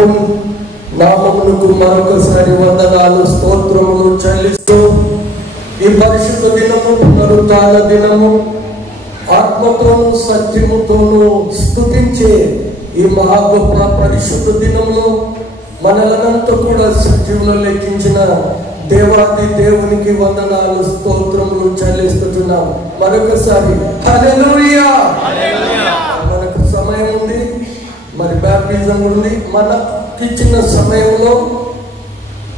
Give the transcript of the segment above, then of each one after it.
దేవుని నామమునకు మరొకసారి వందనాలు స్తోత్రములు చెల్లిస్తూ ఈ పరిశుద్ధ దినము పునరుత్థాన దినము ఆత్మతోను సత్యముతోను స్తుతించే ఈ మహా గొప్ప పరిశుద్ధ దినంలో మనలనంతా కూడా సజీవులు లెక్కించిన దేవాది దేవునికి వందనాలు స్తోత్రములు చెల్లిస్తున్నాం. మరొకసారి హల్లెలూయా. మనకు సమయం ఉంది, మరి బ్యాప్టిజం ఉంది. మనకిచ్చిన సమయంలో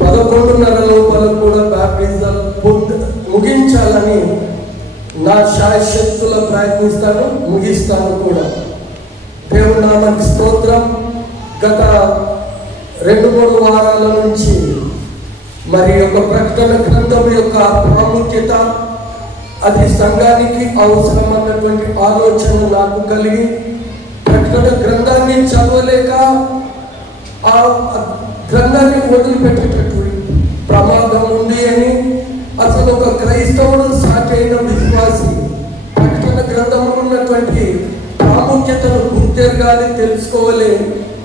11:30 లోపల కూడా బ్యాప్టిజం ముగించాలని నా శాయశక్తుల ప్రయత్నిస్తాను, ముగిస్తాను కూడా. దేవుని నామానికి స్తోత్రం. గత 2-3 వారాల నుంచి మరి ఒక ప్రకటన గ్రంథం యొక్క ప్రాముఖ్యత, అది సంఘానికి అవసరమైనటువంటి ఆలోచన నాకు కలిగి ప్రకటన గ్రంథాన్ని చదవలేక ఆ గ్రంథాన్ని వదిలిపెట్టేటటువంటి ప్రమాదం ఉంది అని, అసలు ఒక క్రైస్తవుడు సాటైన విశ్వాసి ప్రకటన గ్రంథంలో ఉన్నటువంటి ప్రాముఖ్యతను గుర్తెరగాలి, తెలుసుకోవాలి.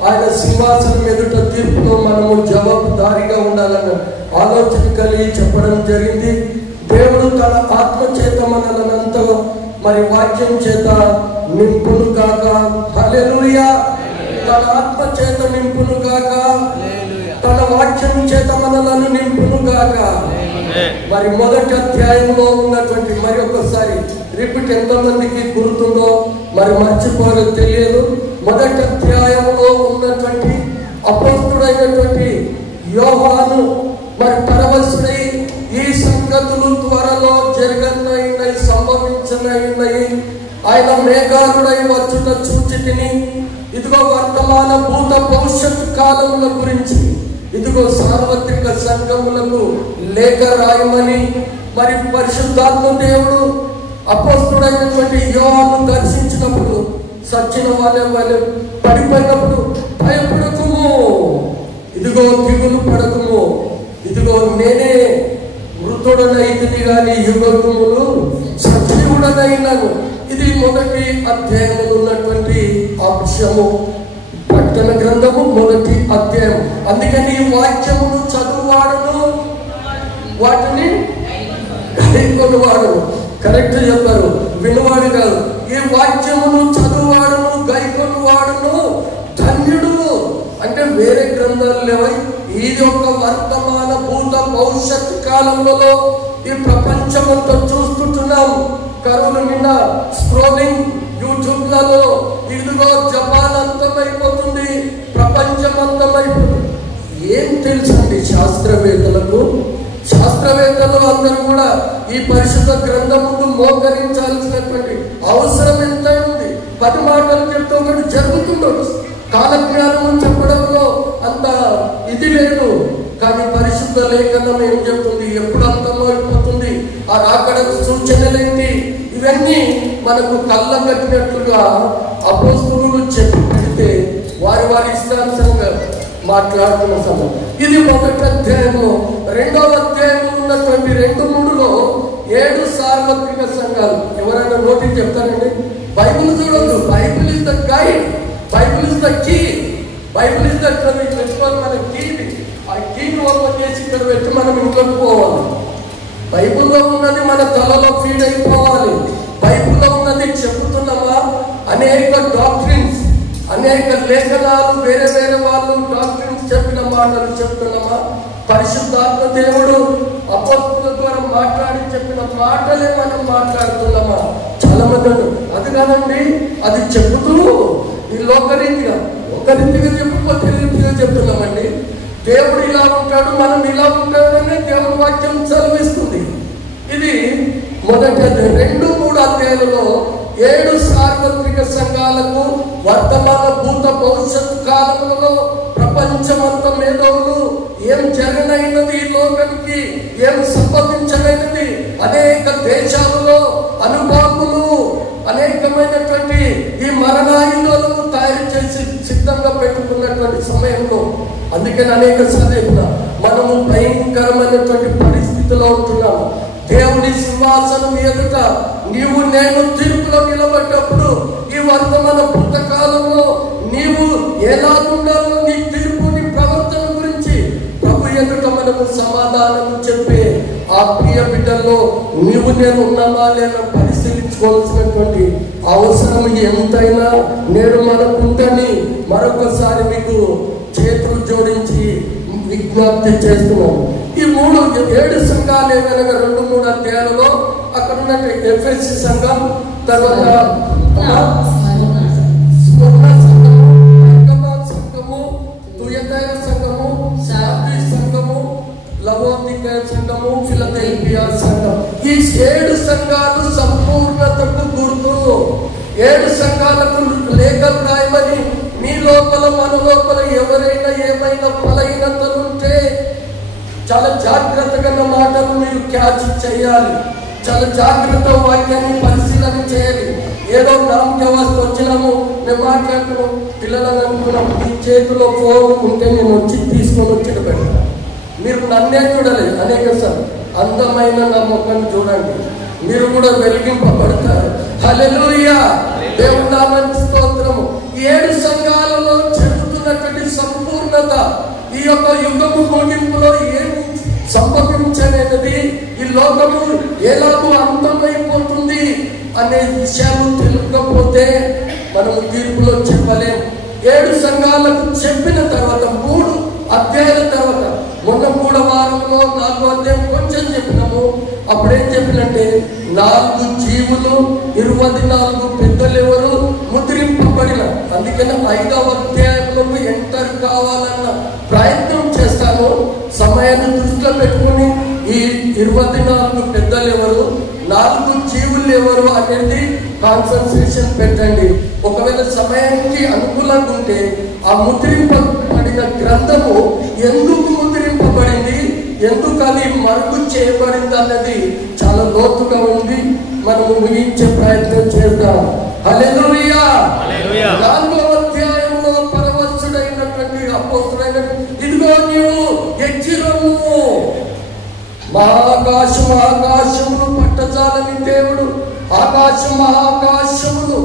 ఆయన సింహాసనం ఎదుట తీర్పులో మనము జవాబుదారీగా ఉండాలన్న ఆలోచన కలిగి చెప్పడం జరిగింది. దేవుడు తన ఆత్మ చేత మనలనంతా మరి వాక్యం చేత నింపును గాక. హల్లెలూయా. తన ఆత్మ చేత నింపును గాక, తన వాక్యం చేత మనలను నింపును గాక. మరి మొదటి అధ్యాయంలో ఉన్నటువంటి మరి ఒకసారి రిపీట్ ఎంతమందికి గుర్తుందో మరి మర్చిపోదో తెలియదు. మొదటి అధ్యాయంలో ఉన్నటువంటి అపోస్తుడైనటువంటి యోహాను మరి పరవశుడై ఈ సంగతులు త్వరలో జరగనున్నాయి, సంభవించనున్నాయి, ఆయన మేఘారుడై వచ్చుట చూచితిని, ఇదిగో వర్తమాన భూత భవిష్యత్ కాలముల గురించి ఇదిగో సార్వత్రిక సంఘములకు లేఖ రాయమని మరి పరిశుద్ధాత్మ దేవుడు అపోస్తుడైనటువంటి యోహాను దర్శించినప్పుడు సచ్చిన వాళ్ళ పడిపోయినప్పుడు భయపడకుము, ఇదిగో దిగులు పడకుము, ఇదిగో నేనే మృతుడనైతిని గాని యుగములు సజీవుడనైనాను. ఇది మొదటి అధ్యాయంలో ఉన్నటువంటి అంశము, ప్రకటన గ్రంథము మొదటి అధ్యాయం. అందుకని ఈ వాక్యమును చదువువాడును వాటిని గైకొనువాడు. కరెక్ట్ చెప్పారు, వినువాడు కాదు. ఈ వాక్యమును చదువువాడును గైకొనువాడును ధన్యుడు. అంటే వేరే గ్రంథాలు లేవై, ఇది ఒక వర్తమాన భూత భవిష్యత్ కాలంలో ఈ ప్రపంచమంతా చూస్తుంటున్నాం. కరువుల మీద స్క్రోలింగ్ యూట్యూబ్లలో ఇదిగో జపాన్ అంతమైపోతుంది, ప్రపంచం అంతమైపోతుంది. ఏం తెలుసండి శాస్త్రవేత్తలకు? శాస్త్రవేత్తలు అందరూ కూడా ఈ పరిశుద్ధ గ్రంథం ముందు మోకరించాల్సినటువంటి అవసరం ఎంత ఉంది. 10 మాటలు చెప్తే ఒకటి జరుగుతుండొచ్చు, కాలజ్ఞానం చెప్పడంలో అంత ఇది లేదు. కానీ పరిశుద్ధ లేఖనం ఏం చెప్తుంది, ఎప్పుడు అంతమో అయిపోతుంది, ఆ రాకడ సూచనలేంటి, ఇవన్నీ మనకు కళ్ళ కట్టినట్లుగా అపోస్తులు చెప్పి పెడితే వారి వారి ఇష్టానుసారంగా మాట్లాడుతున్న సమయం ఇది. మొదటి అధ్యాయంలో, రెండవ అధ్యాయంలో ఉన్నటువంటి 2-3లో 7 సార్వత్రిక సంఘాలు. ఎవరైనా నోటికి చెప్తారండి? బైబిల్ చూడొద్దు. Bible is the guide, Bible is the key, Bible is the మన కీని. ఆ కీని ఓపెన్ చేసి ఇక్కడ పెట్టి మనం ఇంట్లోకి పోవాలి. బైబిల్లో ఉన్నది మన తలలో ఫీడ్ అయిపోవాలి. బైబిల్లో ఉన్నది చెబుతున్నామా? అనేక డాక్ట్రిన్స్, అనేక లేఖనాలు, వేరే వేరే వాళ్ళు డాక్ట్రిన్స్ చెప్పిన మాటలు చెప్తున్నామా? పరిశుద్ధాత్మ దేవుడు అపోస్తుల ద్వారా మాట్లాడి చెప్పిన మాటలే మనం మాట్లాడుతున్నామా? చాలా మంది అది కాదండి, అది చెబుతూ ఈ లోకరీతిగా ఒక రీతిగా చెప్పకపోతే రీతిగా చెప్తున్నామండి. దేవుడు ఇలా ఉంటాడు, మనం ఇలా ఉంటాడని దేవుడు వాక్యం చదివిస్తుంది. ఇది మొదటి 2-3 అధ్యాయులలో 7 సార్వత్రిక సంఘాలకు వర్తమాన భూత భవిష్యత్ కాలములలో ప్రపంచమంతా మేధవులు ఏం జరగనైనది, ఈ లోకానికి ఏం సంభవించనైనది, అనేక దేశాలలో అనుభవములు, అనేకమైనటువంటి ఈ మరణాయుధాలను తయారు చేసి సిద్ధంగా పెట్టుకున్నటువంటి సమయంలో, అందుకని అనేక సార్లు మనము భయంకరమైనటువంటి పరిస్థితిలో ఉంటున్నాము. దేవుని సింహాసనం ఎదుట నీవు నేను తీర్పులో నిలబడ్డప్పుడు ఈ వర్తమాన పుస్తకాలలో నీవు ఎలా ఉండాలో నీ తీర్పు సమాధానం చెప్పే ఆ ప్రియ బిడ్డల్లో నీవు నేను ఉన్నామా లేదా పరిశీలించుకోవాల్సినటువంటి అవసరం ఎంతైనా నేడు మనకుందని మరొకసారి మీకు చేతులు జోడించి విజ్ఞప్తి చేస్తున్నాను. ఈ 7 సంఘాలు ఏమనగా 2-3 అధ్యాయాలలో అక్కడ ఉన్న ఎఫెసీ సంఘం, తర్వాత సంఘము, తుయతైర సంఘము, సార్దీ సంఘము, లవోదికయ సంఘము, ఫిలదెల్ఫియా సంఘం. ఈ 7 సంఘాలు సంపూర్ణతకు గుర్తు. 7 సంఘాలకు లేఖలు రాయమని మీ లోపల మన లోపల ఎవరైనా ఏమైనా బలహీనతలుంటే చాలా జాగ్రత్తగా మాటలు మీరు క్యాచ్ చేయాలి. చాలా జాగ్రత్త వాక్యాన్ని పరిశీలన చేయాలి. ఏదో నామక వ్యవస్థ వచ్చినాము, మేము మాట్లాడుతున్నాం, పిల్లలను అనుకున్నాం, మీ చేతిలో ఫోన్ ఉంటే నేను వచ్చి తీసుకొని వచ్చి పెడతాను. మీరు నన్నే చూడలేదు అనేక సార్, అందమైన నా ముఖాన్ని చూడండి, మీరు కూడా వెలిగింపబడతారు. హల్లెలూయా, దేవుని నామానికి స్తోత్రము. 7 సంఘాలలో చెబుతున్నటువంటి సంపూర్ణత, ఈ యొక్క యుగము ముగింపులో ఏమి సంభవించనేది, ఈ లోకము ఎలాగో అంతమైపోతుంది అనే విషయాలు తెలుపకపోతే మనము తీర్పులో చెప్పలేము. 7 సంఘాలకు చెప్పిన తర్వాత 3 అధ్యాయాల తర్వాత మొన్న 3వ వారంలో 4వ అధ్యాయం కొంచెం చెప్పినాము. అప్పుడేం చెప్పినంటే 4 జీవులు 24 పెద్దలు ఎవరు ముద్రింపబడిన, అందుకని 5వ అధ్యాయంలో ఎంటర్ కావాలన్న ప్రయత్నం చేస్తాను. సమయాన్ని దృష్టిలో పెట్టుకుని ఈ 24 పెద్దలు ఎవరు, 4 జీవులు ఎవరు అనేది కాన్సన్ట్రేషన్ పెట్టండి. ఒకవేళ సమయానికి అనుకూలంగా ఉంటే ఆ ముద్రింపబడిన గ్రంథము ఎందుకు ముద్రింపబడింది, ఎందుకు అది మరుగు చేయబడింది అన్నది చాలా లోతుగా ఉంది. మనము ముగించే ప్రయత్నం చేద్దాం. హల్లెలూయా. 4వ అధ్యాయంలో పరవశుడైనటువంటి అపోస్తుడైన, ఇదిగో నీవు ఎచ్చిరము, మహాకాశము ఆకాశమును పట్టజాలని దేవుడు, ఆకాశం ఆకాశములు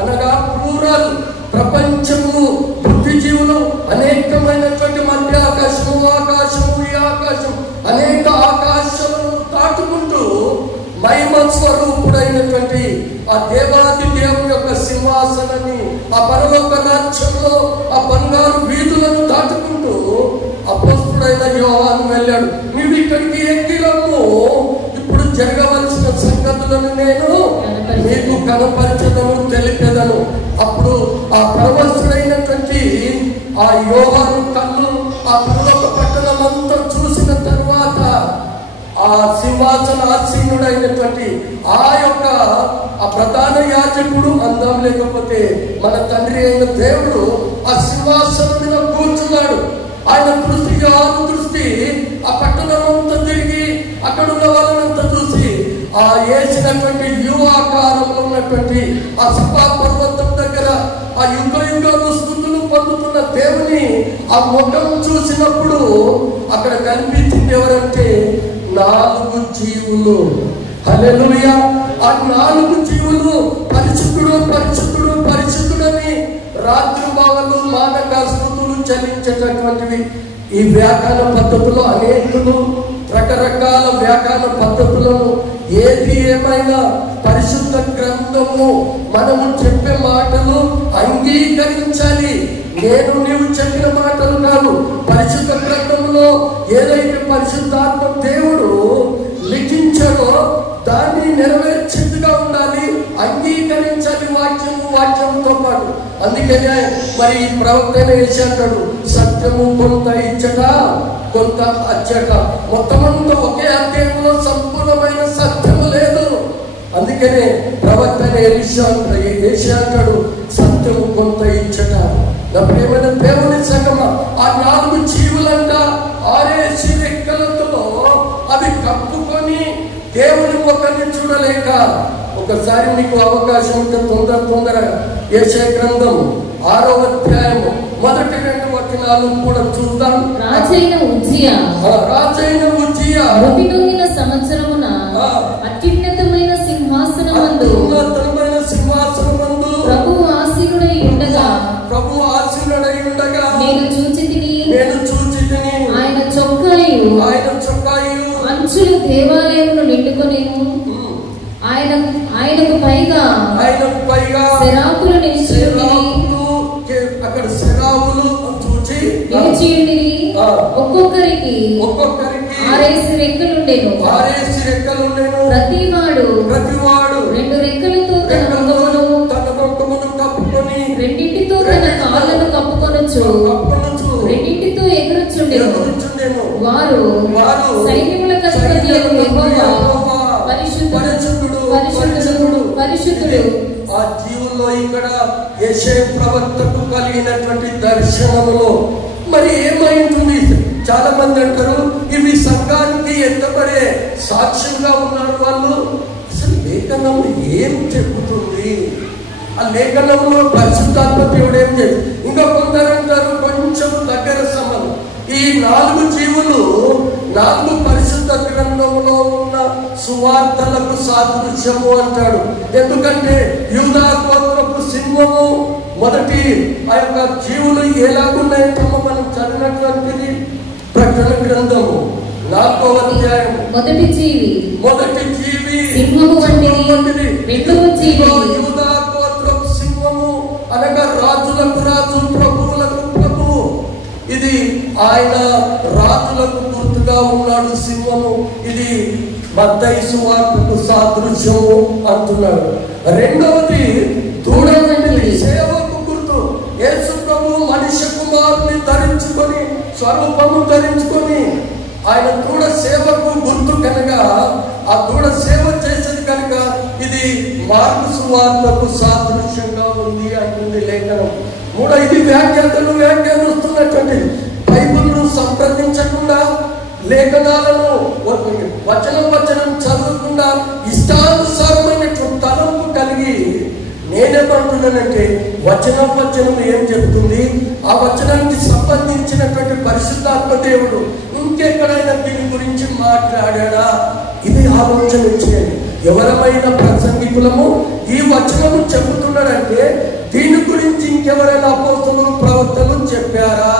అనగా ప్లూరల్, ప్రపంచము, బుద్ధిజీవులు, అనేకమైనటువంటి మధ్య ఆకాశము, ఆకాశము, ఈ ఆకాశం, అనేక ఆకాశములను దాటుకుంటూ మహిమ స్వరూపుడైనటువంటి ఆ దేవాది దేవుని యొక్క సింహాసనాన్ని, ఆ పరలోక రాజ్యంలో ఆ బంగారు వీధులను దాటుకుంటూ అపోస్తుడైన యోహాను వెళ్ళాడు. నీవు ఇక్కడికి ఎక్కిరము, ఇప్పుడు జరగవలసిన సంగతులను నేను మీకు కనపరచదను, తెలిపెదను. అప్పుడు ఆ పరవశుడైనటువంటి ఆ యోహాను కళ్ళు ఆ పరలోక పట్టణం అంతా చూసిన తర్వాత ఆ సింహాసన ఆసీనుడైనటువంటి ఆ యొక్క ఆ ప్రధాన యాజకుడు, అందం లేకపోతే మన తండ్రి అయిన దేవుడు ఆ సింహాసనం మీద కూర్చున్నాడు. ఆయన దృష్టి, యోహాను దృష్టి ఆ పట్టణం అంతా తిరిగి అక్కడ ఉన్న వాళ్ళంతా చూసి ఆ వేసినటువంటి యువాకారంలో ఉన్నటువంటి ఆ సభా పర్వతం దగ్గర ఆ యుగ యుగము స్థుతులు పొందుతున్న దేవుని ఆ ముఖం చూసినప్పుడు అక్కడ కనిపించింది ఎవరంటే 4 జీవులు. హల్లెలూయా. ఆ 4 జీవులు పరిశుద్ధుడు పరిశుద్ధుడు పరిశుద్ధుడని రాత్రి భావాలు మానక స్థుతులు చెల్లించేటటువంటివి. ఈ వ్యాఖ్యాన పద్ధతిలో అనేకులు రకరకాల వ్యాఖ్యాన పద్ధతులను, ఏది ఏమైనా పరిశుద్ధ గ్రంథము మనము చెప్పే మాటలు అంగీకరించాలి. నేను నీవు చెప్పిన మాటలు కాదు, పరిశుద్ధ గ్రంథంలో ఏదైతే పరిశుద్ధాత్మ దేవుడు లిఖించాడో దాన్ని నెరవేర్చేదిగా ఉండాలి, అంగీకరించాలి వాక్యంతో పాటు. అందుకనే మరి ఈ ప్రవక్త అంటాడు, సత్యము కొంత ఇచ్చట కొంత అచ్చట. మొత్తమంతా ఒకే అధ్యాయంలో సంపూర్ణమైన సత్యము లేదు. అందుకనే ప్రవక్త ఏషియా అంటాడు, సత్యము కొంత ఇచ్చట. నా ప్రియమైన దేవుని సంగమ, ఆ 4 జీవులంట 6 రెక్కలతో అవి కప్పుకొని దేవుని ముఖాన్ని చూడలేక, ఒకసారి మీకు అవకాశం ఉంటే తొందరగా యెషయా గ్రంథం 6వ అధ్యాయము మొదటి 2 వచనాలు కూడా చూద్దాం. రాజైన ఉజ్జియా మృతి నొందిన సంవత్సరమున అత్యున్నతమైన సింహాసనమందు ప్రభువు ఆసీనుడై ఉండగా నేను చూచితిని ఆయన చొక్కాయు మంచులు దేవాలయమును నిండుకొనేను. ఆయనకు పైగా శరాపులు అక్కడ శరాపులు చూచి నిలిచియుండిరి. ఒక్కొక్కరికి 6 రెక్కలుండెను. ప్రతివాడు 2 రెక్కలతో తన ముఖమును కప్పుకొని, రెండింటితో తన కాళ్ళను కప్పుకొనొచ్చు, రెండింటితో ఎగురుచుండెను. వారు సైన్యములకు అధిపతియగు యెహోవా పరిశుద్ధుడు, పరిశుద్ధుడు, పరిశుద్ధుడు. ఆ జీవుల్లో ఇక్కడ యెషయా ప్రవక్తకు కలిగినటువంటి దర్శనములో మరి ఏమైంటుంది? చాలా మంది అంటారు ఇవి సంఘానికి ఎత్తబడే సాక్ష్యంగా ఉన్నారు వాళ్ళు. అసలు లేఖనం ఏం చెబుతుంది? ఆ లేఖనంలో పరిశుద్ధాత్మ దేవుడు ఏం చేస్తుంది? ఇంకా కొందరు అంటారు కొంచెం దగ్గర సంబంధం. ఈ 4 జీవులు 4 పరిశుద్ధ గ్రంథంలో ఉన్న సువార్తలకు సాదృశ్యము అంటాడు. ఎందుకంటే యూదా గోత్రపు సింహము మొదటి ఆ యొక్క జీవులు ఎలాగున్నాయంటే మనం చదివినటువంటిది ప్రకటన గ్రంథము 4వ అధ్యాయం. మొదటి జీవి సింహము వంటిది, రెండవ జీవి యూదా గోత్రపు సింహము అనగా రాజులకు రాజు, ప్రభువులకు ప్రభువు. ఇది ఆయన రాజులకు గుర్తుగా ఉన్నాడు సింహము. ఇది మత్తయి సువార్తకు సాదృశ్యము అంటున్నాడు. రెండవది దూడ వంటిది, సేవకు గుర్తు. యేసు ప్రభు మనిషి కుమారుని ధరించుకొని, స్వరూపము ధరించుకొని ఆయన దూడ సేవకు గుర్తు కనుక, ఆ దూడ సేవ చేసేది కనుక ఇది మార్కు సువార్తకు సాదృశ్యంగా ఉంది అంటుంది లేఖనం. ఇది వ్యాఖ్యానిస్తున్నటువంటి బైబిల్ను సంప్రదించకుండా, లేఖనాలను వచనం చదవకుండా ఇష్టానుసారమైనటువంటి తలంపు కలిగి నేనేమంటున్నానంటే వచనం ఏం చెబుతుంది? ఆ వచనానికి సంబంధించినటువంటి పరిశుద్ధాత్మ దేవుడు ఇంకెక్కడైనా దీని గురించి మాట్లాడా? ఇది ఆలోచన చేయండి. ఎవరమైనా ప్రసంగికులము ఈ వచనము చెబుతున్నాడంటే దీని గురించి ఇంకెవరైనా అపోస్తలులు, ప్రవక్తలు చెప్పారా?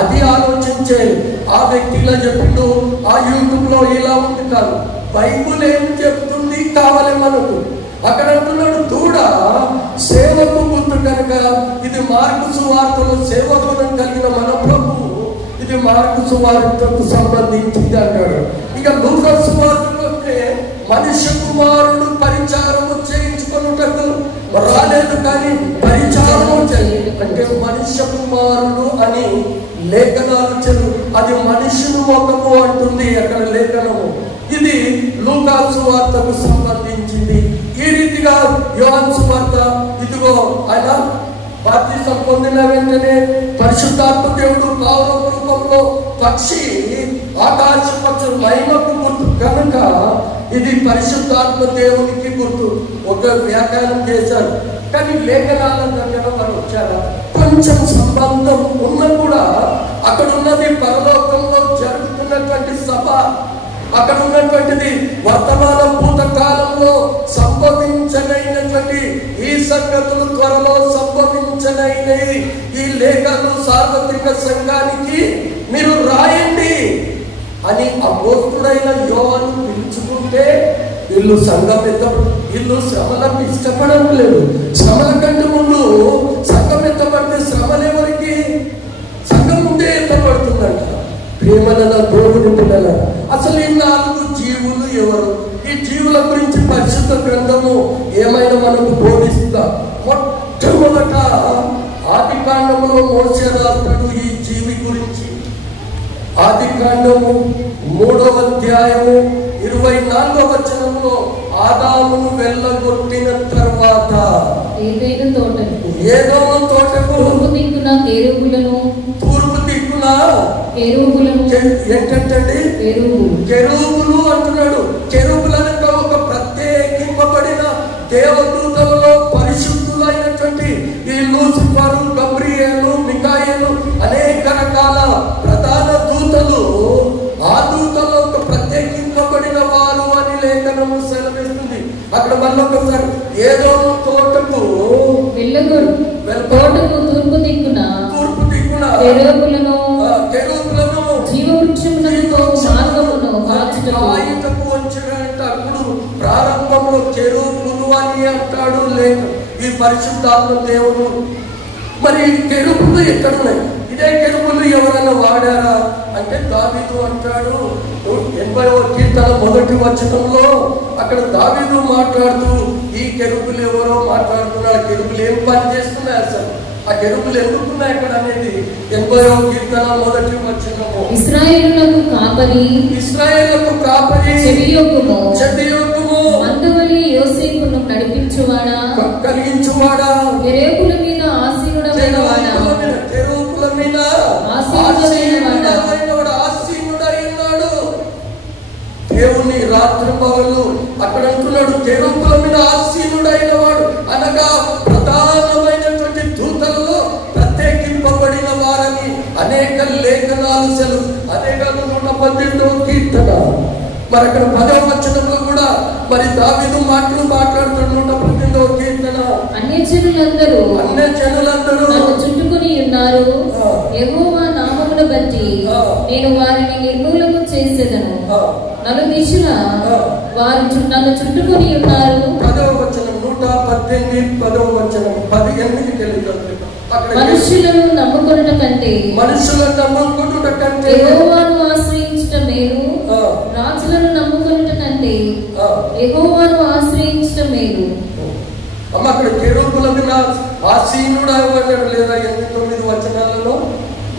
అది ఆలోచించేది. ఆ వ్యక్తి ఇలా చెప్పిండు, ఆ యూట్యూబ్ లో ఇలా ఉంది కాదు. బైబుల్ ఏం చెప్తుంది కావాలి మనకు. అక్కడ అంటున్నాడు దూడ సేవకు గుర్తు కనుక ఇది మార్కు సువార్తలో సేవకులను కలిగిన మన ప్రభువు. ఇది మార్కు సువార్తకు సంబంధించింది అంటాడు. ఇక లూకా సువార్తకు వస్తే మనిషి కుమారుడు పరిచారము చేయించుకున్నటకు రాలేదు, కానీ పరిచారము అంటే మనిషి కుమారుడు అని లేఖనాలు చదువు. అది మనిషిని ముఖము అంటుంది అక్కడ లేఖనము. ఇది లూకా సువార్తకు సంబంధించింది. ఈ రీతిగా యోహాను సువార్త, ఇదిగో ఆయన బాప్తిసం పొందిన వెంటనే పరిశుద్ధాత్మ దేవుడు పావుల రూపంలో పక్షి, ఆకాశ పక్షులు మహిమకు గుర్తు కనుక ఇది పరిశుద్ధాత్మ దేవునికి గుర్తు. ఒక వ్యాఖ్యానం చేశారు, కానీ లేఖనాల దగ్గర వారు వచ్చారా? కొంచెం సంబంధం ఉన్నా కూడా అక్కడ ఉన్నది పరలోకంలో జరుగుతున్నటువంటి సభ, అక్కడ ఉన్నటువంటిది వర్తమాన భూతకాలంలో సంభవించనైనటువంటి ఈ సంగతులు త్వరలో సంభవించనైనవి. ఈ లేఖలు సార్వత్రిక సంఘానికి మీరు రాయండి అని అపోస్తుడైన యోహాను పిలుచుకుంటే వీళ్ళు సంఘం వీళ్ళు శ్రమలకు ఇష్టపడడం లేదు. శ్రమల కంటే ముందు సంఘం ఎత్తపడితే శ్రమలు ఎవరికి? సంఘం ముందే ఎత్తపడుతుందంట. ప్రేమల దేవుని పిల్లల, అసలు ఈ 4 జీవులు ఎవరు? ఈ జీవుల గురించి పరిశుద్ధ గ్రంథము ఏమైనా మనకు బోధిస్తుందా? మొట్టమొదట ఆది కాండములో మోసే రాస్తాడు ఈ జీవి గురించి. ఆది కాండము 3వ అధ్యాయము 24వ వచనంలో ఆదామును వెళ్ళగొట్టిన తర్వాత ఏదెను తోటకు తూర్పు దిక్కున కెరూబులను ఏంటంటే కెరూబులు అంటున్నాడు. కెరూబులు అనగా ఒక ప్రత్యేకింపబడిన దేవదూతలలో పరిశుద్ధులైనటువంటి ఈ లూసిఫరు, గబ్రియేలు, మికాయేలు అనేక రకాల ప్రధాన దూతలు. ఆ దూతలో ఒక ప్రత్యేకింపబడిన వారు అని లేఖనము సెలవిస్తుంది. అక్కడ మళ్ళీ ఒకసారి ఏదో తోటకు తూర్పు దిక్కున కెరూబులను జీవవృక్షమునకు మార్గమును కాచుట స్థలంలో కెరూబులు అని అంటాడు, లేక ఈ పరిశుద్ధాత్మ దేవుడు. మరి కెరూబులు ఎక్కడున్నాయి? ఇదే కెరూబులు ఎవరైనా వాడారా అంటే దావీదు అంటాడు 80వ కీర్తన 1వ వచనంలో అక్కడ దావీదు మాట్లాడుతూ ఈ కెరూబులు ఎవరో మాట్లాడుతున్నాడు. కెరూబులు ఏం పని చేస్తున్నాయి, అసలు ఆ కెరూబులు ఎందుకున్నాయి అక్కడ అనేది 80వ కీర్తన 1వ వచనము. ఇశ్రాయేలులకు కాపరి, ఇశ్రాయేలులకు కాపరి, చెవియొగ్గుము, మందవలి యోసేపును నడిపించువాడా, కలిగించువాడా, కెరూబుల మీద ఆసీనుడైనవాడా, కెరూబుల మీద ఆసీనుడైనాడు. దేవుని రాత్రి పగలు అక్కడ అంటున్నాడు కెరూబుల మీద ఆసీనుడైన వాడు అనగా ప్రధానమైనటువంటి దూతలలో ప్రత్యేకింపబడిన వారని అనేక లేఖనాలు సెలవు. అదే కాదు 112వ కీర్తన మరి అక్కడ 10వ వచనంలో కూడా మరి దావీదు మాట్లాడుతాడు 112వ కీర్తన. అన్యజనులందరూ నన్ను చుట్టుకొని ఉన్నారు, యెహోవా నామమును బట్టి నేను వారిని నిర్మూలము చేసేదను. నలుదిశలా వారు నన్ను చుట్టుకొని ఉన్నారు. 10వ వచనం 118 10వ వచనం 18కి వెళ్ళిపోతుంది. మనుషులను నమ్ముకొనుట కంటే యెహోవాను ఆశ్రయించుట మేలు, రాజులను నమ్ముకొనుట కంటే యెహోవాను ఆశ్రయించుట మేలు. అమ్మ అక్కడ కెరూబుల మీద ఆసీనుడు అవ్వలేడు లేదా 8-9 వచనాలలో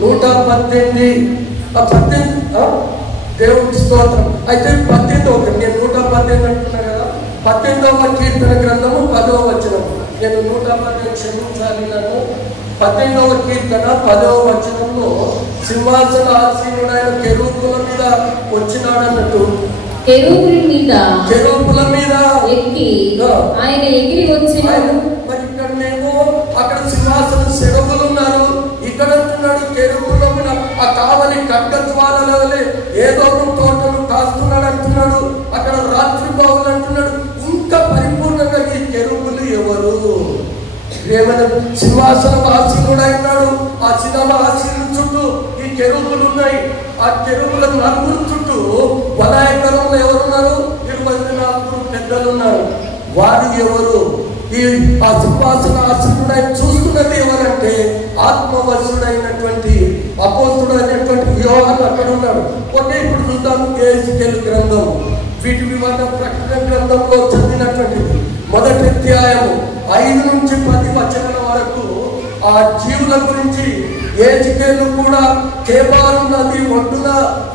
118 దేవుడి స్తోత్రం. అయితే 18 నేను 118 అంటున్నా కదా, 18వ కీర్తన గ్రంథము 10వ వచనం. నేను 118 క్షమించాలి నన్ను. 18వ కీర్తన 10వ వచనంలో సింహాసన ఆసీనుడైన కెరూబుల మీద వచ్చినాడు అన్నట్టు. కెరూబుల మీద ఎక్కి ఆయన ఎగిరి వచ్చినాడు. మరి ఇక్కడనేమో అక్కడ సింహాసన శరభులు ఉన్నారు, ఇక్కడ అంటున్నాడు కెరూబుల మీద ఆ కావలి ఖడ్గజ్వాలలో ఏదో తోటలు కాస్తున్నాడు అంటున్నాడు. అక్కడ రాత్రి బావులు అంటున్నాడు. ఇంకా పరిపూర్ణంగా ఈ కెరూబులు ఎవరు? ఏమైనా సింహాసనం ఆసీనుడైనాడు. ఆ సింహాసనం చుట్టూ ఈ కెరూబులు ఉన్నాయి. ఆ కెరూబుల నలుగురు చుట్టూ వలయకరంలో ఎవరున్నారు? 24 పెద్దలు ఉన్నారు. వారు ఎవరు? ఈ ఆ సింహాసన ఆసీనుడై చూస్తున్నది ఎవరంటే ఆత్మవశుడైనటువంటి అపోస్తుడైనటువంటి యోహాను అక్కడ ఉన్నాడు. ఓకే, ఇప్పుడు చూద్దాము ఎహెజ్కేలు గ్రంథం. వీటి వివరణ ప్రకటన గ్రంథంలో చదివినటువంటిది 1వ అధ్యాయము 5 నుంచి 10 వచనాల వరకు ఆ జీవుల గురించి ఎహెజ్కేలు కూడా కేబారు నది ఒడ్డున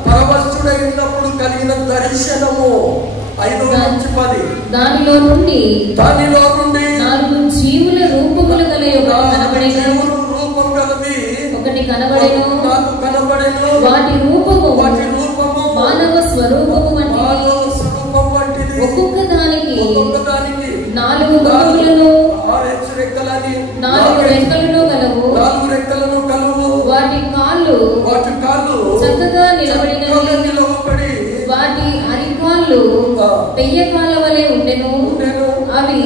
పరవశుడై ఉన్నప్పుడు కలిగిన దర్శనము 5 నుంచి 10. దానిలో నుండి 4 జీవుల రూపములు గల రూపం గలవి ఒకటి కనబడెను. నాకు కనబడెను. వాటి రూపము మానవ స్వరూపము వంటిది. ఒక్కొక్క దానికి 4 ముఖములను 6 రెక్కలని 4 రెక్కలను కలవు. వాటి కాళ్ళు చక్కగా నిలబడి వాటి అరికాళ్ళు పెయ్యకాళ్ళ వలె ఉండెను. అవి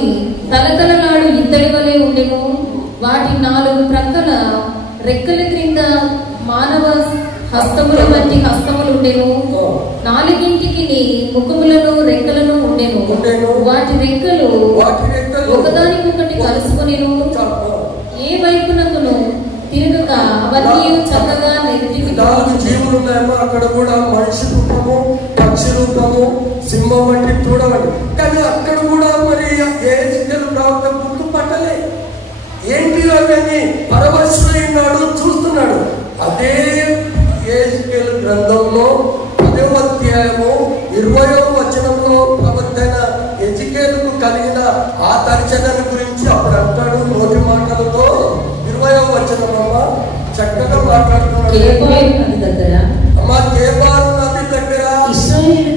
తలతలలాడు ఇత్తడి వలె ఉండెను. వాటి 4 ప్రక్కల రెక్కల క్రింద మానవ హస్తముల వంటి హస్తములు ఉండెను. 4గింటికి ముఖములను రెక్కలను ఉండెను. వాటి రెక్కలు ఒకదానికొకటి కలుసుకొనెను. ఏ వైపునకును తిరుగుగా అవన్నీ చక్కగా నెగిటివ్. 4 జీవులు ఉన్నాయేమో అక్కడ కూడా మనిషి రూపము, పక్షి రూపము, సింహం వంటి చూడవండి. కానీ అక్కడ కూడా మరి ఎహెజ్కేలు ప్రవక్త గుర్తుపట్టలే. ఏంటి అవన్నీ? పరవశుడైనాడు, చూస్తున్నాడు. అదే ఎహెజ్కేలు గ్రంథంలో 10వ అధ్యాయము 20వ వచనంలో ప్రవక్త ఎహెజ్కేలుకు కలిగిన ఆ దర్శనాన్ని గురించి అప్పుడు అంటాడు నోటి మాటలతో. 20వ వచనం అమ్మ చక్కగా మాట్లాడుతున్నాడు. అమ్మ కేబారు నది దగ్గర ఇశ్రాయేలు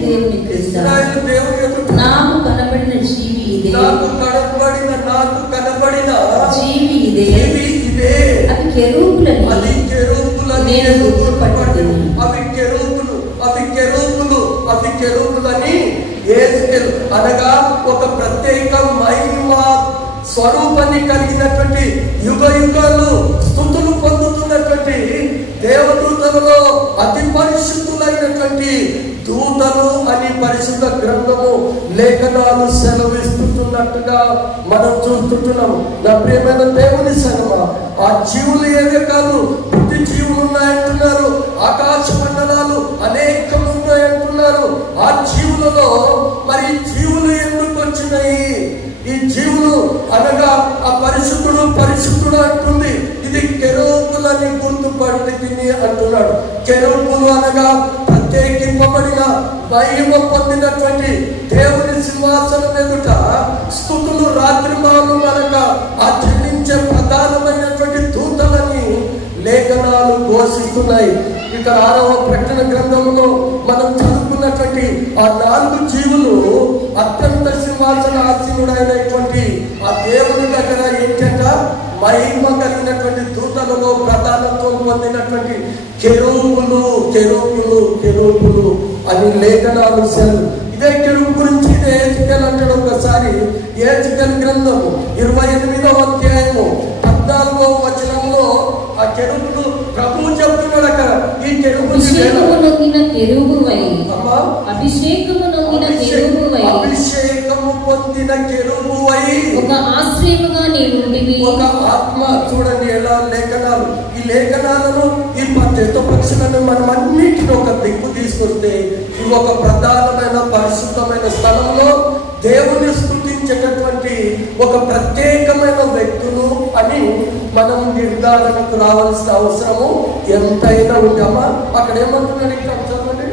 దేవుని ఎదుట నాకు కనబడిన జీవి ఇదే. అది కెరూబులని అవి కెరూబులని ఎహెజ్కేలు అనగా ఒక ప్రత్యేక మహిమ స్వరూపాన్ని కలిగినటువంటి యుగ యుగాలు స్తుతులు పొందుతున్నటువంటి దేవదూత దూతలలో అతి పరిశుద్ధులైనటువంటి దూతలు అని పరిశుద్ధ గ్రంథము లేఖనాలు సెలవిస్తున్నట్టుగా మనం చూస్తున్నాము. నా ప్రియమైన దేవుని సంగమా, ఆ జీవులు ఏవే కాదు, బుద్ధి జీవులు ఉన్నాయంటున్నారు, ఆకాశ మండలాలు అనేకం ఉన్నాయంటున్నారు. ఆ జీవులలో మరి జీవులు ఎందుకు వచ్చినాయి? ఈ జీవులు అనగా ఆ పరిశుద్ధుడు పరిశుద్ధుడు అంటుంది. ఇది కెరూబులని గుర్తుపడి తిని అంటున్నాడు. కెరూబులు అనగా ప్రత్యేకింపబడిన మహిమ పొందినటువంటి దేవుని సింహాసనం ఎదుట స్తుతులు రాత్రిమాలు అనక ఆ చెల్లించే ప్రధానమైనటువంటి దూతలని లేఖనాలు ఘోషిస్తున్నాయి. ఇక 6వ ప్రకటన గ్రంథంలో మనం చదువుకున్నటువంటి ఆ 4 జీవులు అత్యంత సింహాసన ఆసీనుడైనటువంటి ఆ దేవుని దగ్గర ఏంటంట మహిమ కలిగినటువంటి దూతలలో ప్రధానత్వం పొందినటువంటి కెరూబులు కెరూబులు కెరూబులు అని లేఖనాలు సెలవు. ఇదే కెరూబు గురించి ఇదే హెజ్కేలు అంటాడు. ఒకసారి హెజ్కేలు గ్రంథం 28వ అధ్యాయము 14వ వచనంలో ఆ కెరూబులు ప్రభువు చెప్తున్నాడు అక్కడ, ఈ కెరూబులు అభిషేకము నొందిన కెరూబువై, అభిషేకము నొందిన కెరూబువై, అభిషేకము పొందిన కెరూబువై, ఒక ఆశ్రయముగా నీవుంటివి. ఒక ఆత్మ. చూడండి ఎలా లేఖనాలు, ఈ లేఖనాలను ఈ పక్షులను మనం అన్నింటినీ ఒక దిక్కు తీసుకొస్తే ఇవి ఒక ప్రధానమైన పరిశుద్ధమైన స్థలంలో దేవుని స్తుతించేటటువంటి ఒక ప్రత్యేకమైన వ్యక్తులు అని మనం నిర్ధారణకు రావాల్సిన అవసరము ఎంతైనా ఉందమ్మా. అక్కడ ఏమంటున్నాడు ఇక్కడ చదవండి,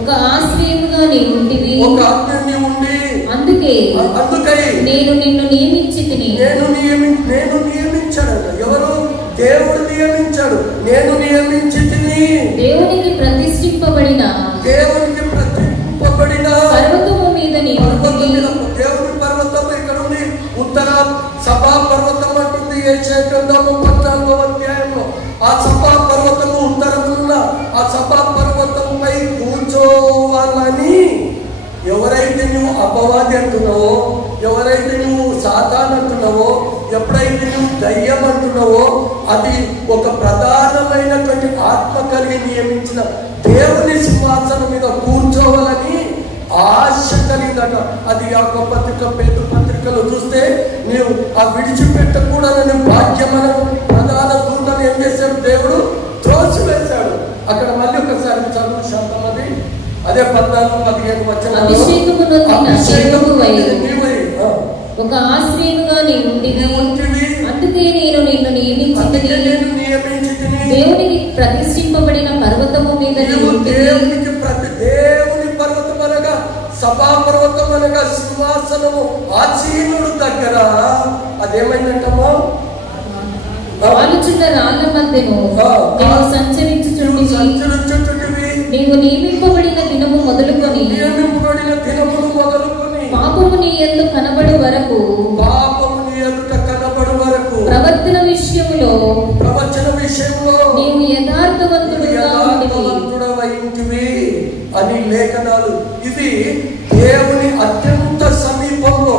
ఒక ఆశ్రయముగా నీవుంటివి, ఒక ఆజ్ఞ ఉండి అందుకై నేను నిన్ను నియమించితిని. నేను నియమించాడు. ఎవరు? దేవుడు నియమించాడు. నేను నియమించితిని. దేవునికి ప్రతిష్ఠింపబడిన పర్వతము మీద దేవుని పర్వతము ఇక్కడ ఉంది. ఉత్తర సభా పర్వతం అంటుంది యెషయా గ్రంథము 14వ అధ్యాయంలో. ఆ సభా పర్వతము ఉత్తరమున్న ఆ సభా పర్వతంపై కూర్చోవాలని ఎవరైతే నువ్వు అపవాది అంటున్నావో, ఎవరైతే నువ్వు సాతాన్ అంటున్నావో, ఎప్పుడైతే నువ్వు దయ్యం అంటున్నావో, అది ఒక ప్రధానమైనటువంటి ఆత్మ కలిగి నియమించిన దేవుని సింహాసనం మీద కూర్చోవాలని ఆశ కలిగిందట. అది యాకోబు పత్రిక, పేతురు పత్రికలో చూస్తే నీవు ఆ విడిచిపెట్టకూడదని భాగ్యమైన ప్రధాన దూతను ఏం చేశాడు? దేవుడు త్రోసివేశాడు. అక్కడ మళ్ళీ ఒకసారి చదువు శాతం అదే 14-15 వచనాలు. ఒక ఆశ్రయముగా నీవుంటివి, అందుకే నేను నిన్ను నియమించితిని. దేవునికి ప్రతిష్ఠింపబడిన పర్వతము మీద దేవుని పర్వతం అనగా సభా పర్వతం అనగా సింహాసనము ఆసీనుడు దగ్గర అదేమైందంటమ్మా, వాలుచున్న రాళ్ల మధ్యను సంచరించుచుంటివి. నీవు నియమింపబడిన దినము మొదలుకొని పాపము నీ యందు కనబడు వరకు ప్రవచన విషయములో నీవు యథార్థవంతుడుగా ఉంటివి అని లేఖనాలు. ఇది దేవుని అత్యంత సమీపంలో,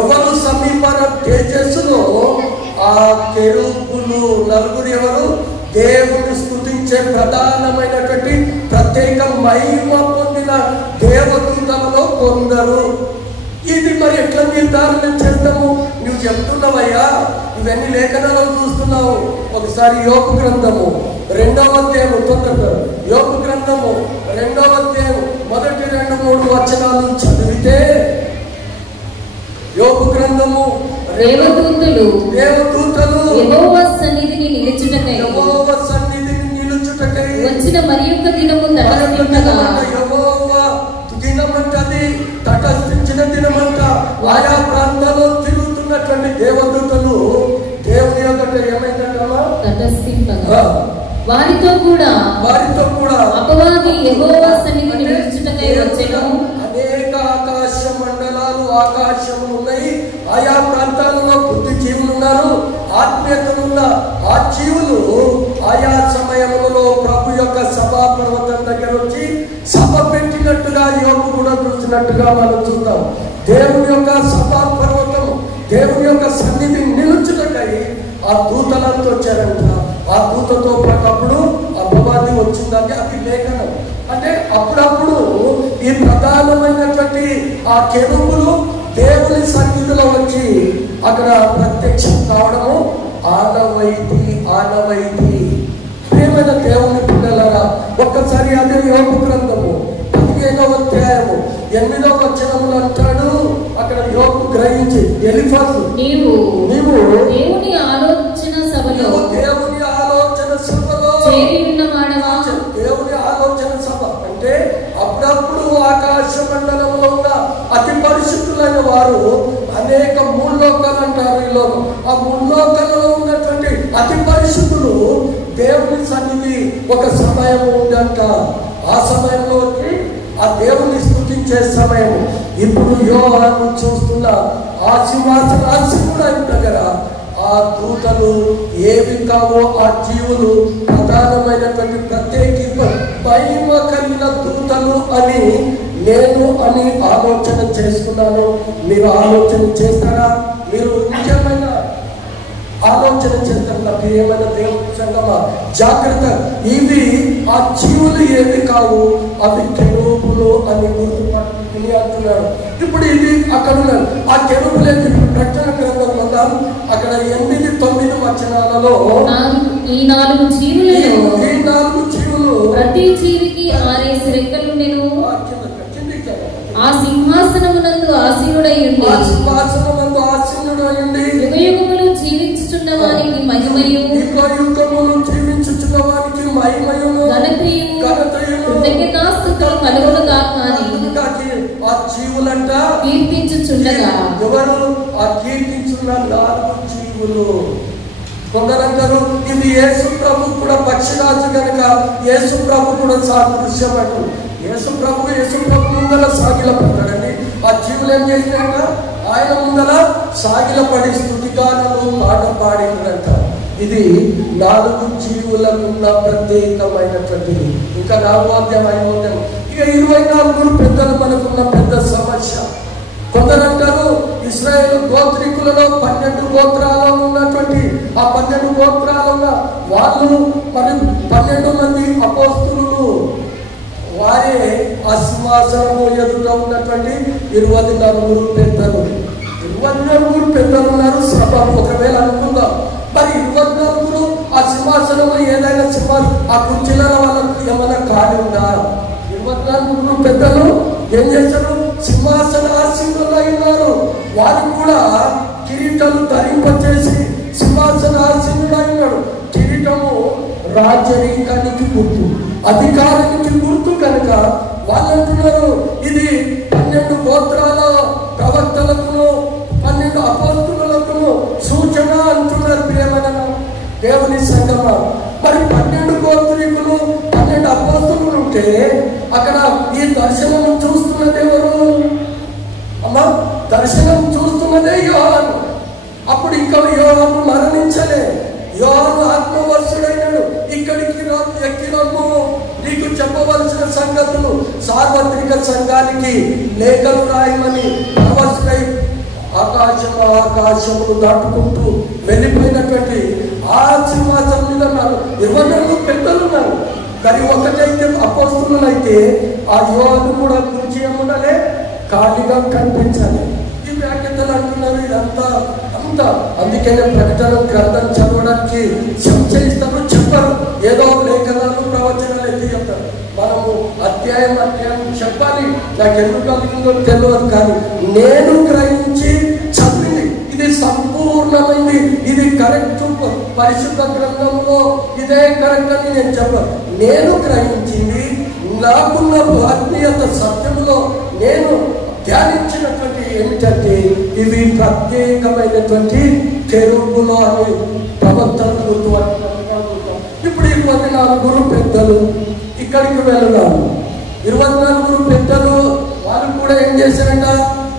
ఎవరు సమీపన తేజస్సులో ఆ కెరూబులు 4 ఎవరు? దేవుని స్తుతించే ప్రధానమైనటువంటి ప్రత్యేక మహిమ పొందిన దేవదూతలలో కొందరు. ఇది మరి ఎట్లా నిర్ధారణ చేద్దాము? నువ్వు చెప్తున్నావయ్యా, ఇవన్నీ లేఖనాలు చూస్తున్నావు. ఒకసారి యోబు గ్రంథము 2వ అధ్యాయం, యోబు గ్రంథము 2వ అధ్యాయం మొదటి 2-3 వచనాలు చదివితే, యోబు గ్రంథము దేవదూతలు యెహోవా సన్నిధిని నిలుచుటకై వచ్చిన మరియొక్క దినము తటస్థించగా, యెహోవా దినమంటది తటస్థించిన దినమంట. ఆయా ప్రాంతాల్లో తిరుగుతున్నటువంటి దేవదూతలు దేవుని యొక్క ఏమైందమ్మా తటస్థింపగా వారితో కూడా అపవాది యెహోవా సన్నిధిని నిలుచుటకై వచ్చెను. అనేక ఆకాశ మండలాలు ఆకాశము ఉన్నాయి. ఆయా ప్రాంతాలలో బుద్ధి జీవులు ఉన్నారు, ఆత్మీయతలున్న ఆ జీవులు ఆయా సమయంలో ప్రభు యొక్క సభా పర్వతం దగ్గర వచ్చి సభ పెట్టినట్టుగా యోగు కూడా చూసినట్టుగా మనం చూద్దాం. దేవుని యొక్క సభా పర్వతం, దేవుని యొక్క సన్నిధి నిలుచుటకై ఆ దూతలంతా వచ్చారంట. ఆ దూతతో పాటు అప్పుడు అపవాది వచ్చిందంటే అది లేఖనం. అంటే అప్పుడప్పుడు ఈ ప్రధానమైనటువంటి ఆ కెరూబులు దేవుని సన్నిధిలో వచ్చి అక్కడ ప్రత్యక్షం కావడము ఆనవైతి. ప్రియమైన దేవుని పిల్లలారా, ఒక్కసారి అదే యోబు గ్రంథము 15వ అధ్యాయము 8వ వచనములు అంటాడు. అక్కడ యోబు గ్రహించి, ఎలీఫజు నీవు దేవుని ఆలోచన సభలో చేరి ఉన్నవాడవా. దేవుని ఆలోచన సభ అంటే అప్పుడప్పుడు ఆకాశ మండలంలో ఉన్న అతి పరిశుద్ధులైన వారు అనేక మూల్లోకాలు అంటారు. ఈ లోకం ఆ మూల్లోకాలలో ఉన్నటువంటి అతి పరిశుద్ధులు దేవుని సన్నిధి ఒక సమయం ఉందంట. ఆ సమయంలో ఆ దేవుని స్తుతించే సమయం. ఇప్పుడు యోహాను చూస్తున్న ఆ సింహాసనాసీనుడైన దగ్గర ఆ దూతలు ఏవి కావో ఆ జీవులు ప్రధానమైనటువంటి ప్రత్యేక మహిమ కలిగిన దూతలు అని నేను ఆలోచన చేసుకున్నాను. మీరు ఆలోచన చేస్తారా? మీరు నిజమైన ఆలోచన చేస్తారా? ప్రియమైన దేవుని సంగమా, జాగ్రత్త. ఇవి ఆ జీవులు ఏవి కావు, అవి కెరూబులు అని గుర్తుపట్టుకుని అంటున్నాడు. ఇప్పుడు ఇది అక్కడ ఉన్నాడు. ఆ కెరూబులే ప్రకటన గ్రంథం పొందాము. అక్కడ 8-9 వచనాలలో ఈ 4 జీవులు ప్రతి జీవికి 6 రెక్కలుండెను. ఆ సింహాసనమునందు ఆసీనుడై ఉండి యుగయుగములు జీవించుచున్న వానికి మహిమయు ఘనతయు కృతజ్ఞతాస్తుతులు కలుగును గాక అని ఆ జీవులంట కీర్తించుచుండగా. ఎవరు ఆ కీర్తించున్న 4 జీవులు? కొందరంటారు ఇది యేసు ప్రభు కూడా పక్షిరాజు కనుక యేసు ప్రభు కూడా సాదృశ్యం అంటూ. యేసు ప్రభు ముందర సాగిలపడ్డాడండి. ఆ జీవులు ఏం చేసినాక ఆయన ముందర సాగిలపడి స్తుతిగానలు పాట పాడినంట. ఇది 4 జీవులకున్న ప్రత్యేకమైనటువంటిది. ఇంకా 4వ అధ్యాయం 5వ అధ్యాయం. ఇక 24 పెద్దలు మనకున్న పెద్ద సమస్య. కొందరంటారు ఇశ్రాయేలు గోత్రికులలో 12 గోత్రాలలో ఉన్నటువంటి ఆ 12 గోత్రాలలో వాళ్ళు మరి 12 మంది అపోస్తులు. వారే ఆ సింహాసనము ఎదుట ఉన్నటువంటి 24 పెద్దలు. 24 పెద్దలు ఉన్నారు సభ. ఒకవేళ అనుకుందాం మరి 24 ఆ సింహాసనము ఏదైనా ఆ కుర్చీల వాళ్ళకి ఏమైనా ఖాళీ ఉందా? 24 పెద్దలు ఏం చేశారు? సింహాసనాసీనులు అయినారు. వారు కూడా కిరీటాలు ధరింపచేసి సింహాసనాసీనుడైనాడు. కిరీటము రాజరికానికి గుర్తు, అధికారానికి గుర్తు కనుక వాళ్ళు అంటున్నారు ఇది 12 గోత్రాల ప్రవక్తలకును 12 అపోస్తులకు సూచన అంటున్నారు. ప్రియమైన దేవుని సంగమా, మరి 12 గోత్రికులు 12 అపోస్తులు ఉంటే అక్కడ ఈ దర్శనం చూస్తున్నది ఎవరు? అమ్మా, దర్శనం చూస్తున్నదే యోహాను. అప్పుడు ఇంకా యోహాను మరణించలే. యోహాను ఆత్మవర్షుడైనాడు. ఇక్కడికి ఎక్కినము నీకు చెప్పవలసిన సంగతులు సార్వత్రిక సంఘానికి లేఖలు రాయమని ప్రవస్తుడై ఆకాశములు దాటుకుంటూ వెళ్ళిపోయినటువంటి ఆ సింహాసనం మీద 24 పెద్దలు ఉన్నారు. మరి ఒకటైతే అపోస్తులు అయితే ఆ యోహాను కూడా కుర్చీ ఉండలే, ఖాళీగా కనిపించాలి. ఈ వ్యాఖ్యతలు అంటున్నారు ఇదంతా అంతా. అందుకనే ప్రకటన గ్రంథం చదవడానికి సంచయిస్తారు, చెప్పరు. ఏదో లేఖనాలు ప్రవచనాలు అయితే చెప్తారు. మనము అధ్యాయం చెప్పాలి. నాకు ఎందుకు కలిగిందో తెలియదు, కానీ నేను గ్రహించి చదివింది ఇది సంపూర్ణమైంది. ఇది కరెక్ట్. పరిశుద్ధ గ్రంథంలో ఇదే కరెక్ట్ అని నేను చెప్పాను. నేను గ్రహించింది నాకున్న ఆత్మీయత సత్యంలో నేను ధ్యానించినటువంటి ఏమిటంటే ఇవి ప్రత్యేకమైనటువంటి కెరూబులు అని ప్రవక్తలు గుర్తు. ఇప్పుడు 24 పెద్దలు ఇక్కడికి వెళ్ళారు. 24 పెద్దలు వాళ్ళు కూడా ఏం చేశారంట?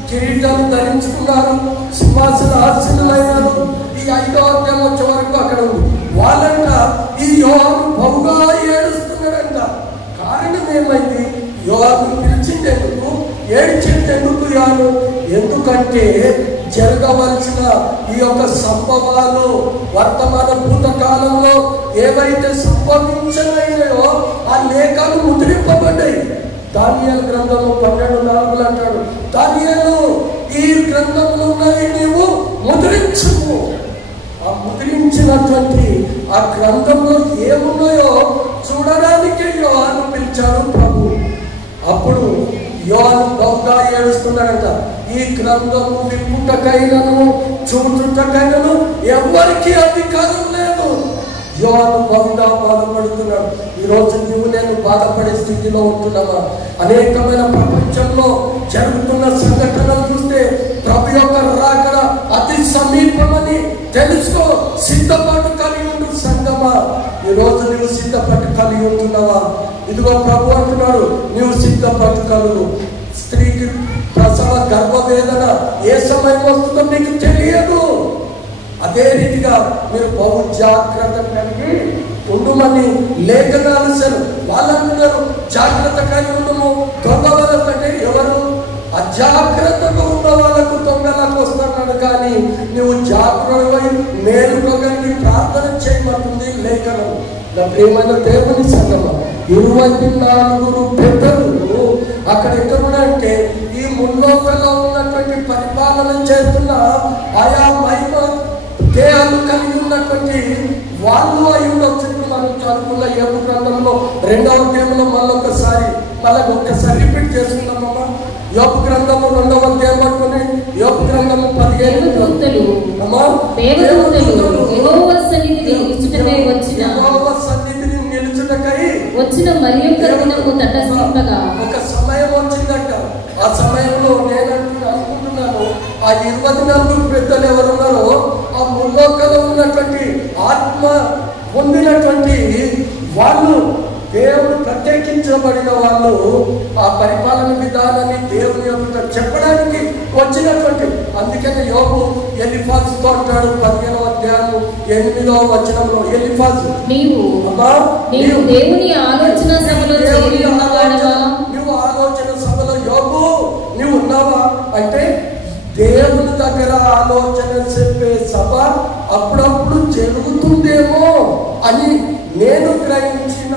కిరీటాలు ధరించుకున్నారు, సింహాసన ఆసీనులైనారు. ఈ 5వ అధ్యాయం వచ్చే వరకు అక్కడ ఉంది. వాళ్ళంట ఈ యోహాను బహుగా ఏడుస్తున్నాడంట. కారణం ఏమైంది? యోహాను పిలిచిందెందుకు, ఏడ్చిందెందుకు? యోహాను ఎందుకంటే జరగవలసిన ఈ యొక్క సంభవాలు వర్తమాన భూతకాలంలో ఏవైతే సంభవించలేదో ఆ లేఖలు ముద్రింపబడ్డాయి. దానియేలు గ్రంథము 12:4 అంటాడు, దానియేలు ఈ గ్రంథంలో ఉన్నవి నీవు ముద్రించుము. ఆ ముద్రించినటువంటి ఆ గ్రంథంలో ఏమున్నాయో చూడడానికి యోహాను పిలిచాడు ప్రభు. అప్పుడు యోహాను బహుగా ఏడుస్తున్నాడంట. ఈ గ్రంథము విప్పుటకైనను చూచుటకైనను ఎవరికి అధికారం లేదు. యోహాను బహుగా బాధపడుతున్నాడు. ఈరోజు నువ్వు నేను బాధపడే స్థితిలో ఉంటున్నావా? అనేకమైన ప్రపంచంలో జరుగుతున్న సంఘటనలు చూస్తే ప్రభు యొక్క రాకడ అతి సమీపమని తెలుసుకో. సిద్ధపాటు కలిగి ఉండు సంగమా. ఈరోజు నువ్వు సిద్ధపాటు కలిగి ఉంటున్నావా? ఇదిగో ప్రభు అంటున్నాడు, నువ్వు సిద్ధపాటు కలుగు. స్త్రీకి ప్రసవ గర్భవేదన ఏ సమయం వస్తుందో నీకు తెలియదు. అదే రీతిగా మీరు బహు జాగ్రత్త కలిగి ఉండమని లేఖనాలు వాళ్ళు అంటున్నారు. జాగ్రత్త కలిగి ఉండము. దొంగ వాళ్ళకంటే ఎవరు? అజాగ్రత్తగా ఉన్న వాళ్ళకు దొంగలకు వస్తున్నాడు. కానీ నువ్వు జాగ్రత్తపై మేలుకోగలిగి ప్రార్థన చేయమంటుంది లేఖనం. నా ప్రియమైన దేవుని సంగమం 24 పెద్దలు అక్కడ ఎక్కడున్నాయంటే ఈ ముల్లోకంలో ఉన్నటువంటి పరిపాలన చేస్తున్న ఆయా మహిమ దేహాలు కలిగి ఉన్నటువంటి వాళ్ళు అయి ఉండొచ్చు. మనం చదువుకున్న యోబు గ్రంథంలో 2వ అధ్యాయంలో మళ్ళొకసారి రిపీట్ చేసుకుందామమ్మా. యోబు గ్రంథము 2వ అధ్యాయం పట్టుకుని యోబు గ్రంథము 15 యెహోవా సన్నిధిని నిలుచుటకై వచ్చిన మరియొక్క దినము తటస్థింపగా ఒక సమయం వచ్చిందంట. ఆ సమయంలో నేను అనుకుంటున్నాను ఆ 24 పెద్దలు ఎవరున్నారో ఆ ముల్లోకంలో ఉన్నటువంటి ఆత్మ పొందినటువంటి వాళ్ళు, దేవుడు ప్రత్యేకించబడిన వాళ్ళు ఆ పరిపాలన విధానాన్ని దేవుని యొక్క చెప్పడానికి వచ్చినటువంటి. అందుకని యోబు ఎలీఫాజు తో అంటాడు 15వ అధ్యాయం 8వ వచనంలో, ఎలీఫాజు నీవు దేవుని ఆలోచన సభలో చేరి ఉన్నవాడవా? నువ్వు ఆలోచన సభలో యోబు నువ్వు ఉన్నావా అంటే దేవుని దగ్గర ఆలోచన చెప్పే సభ అప్పుడప్పుడు జరుగుతుందేమో అని నేను గ్రహించిన.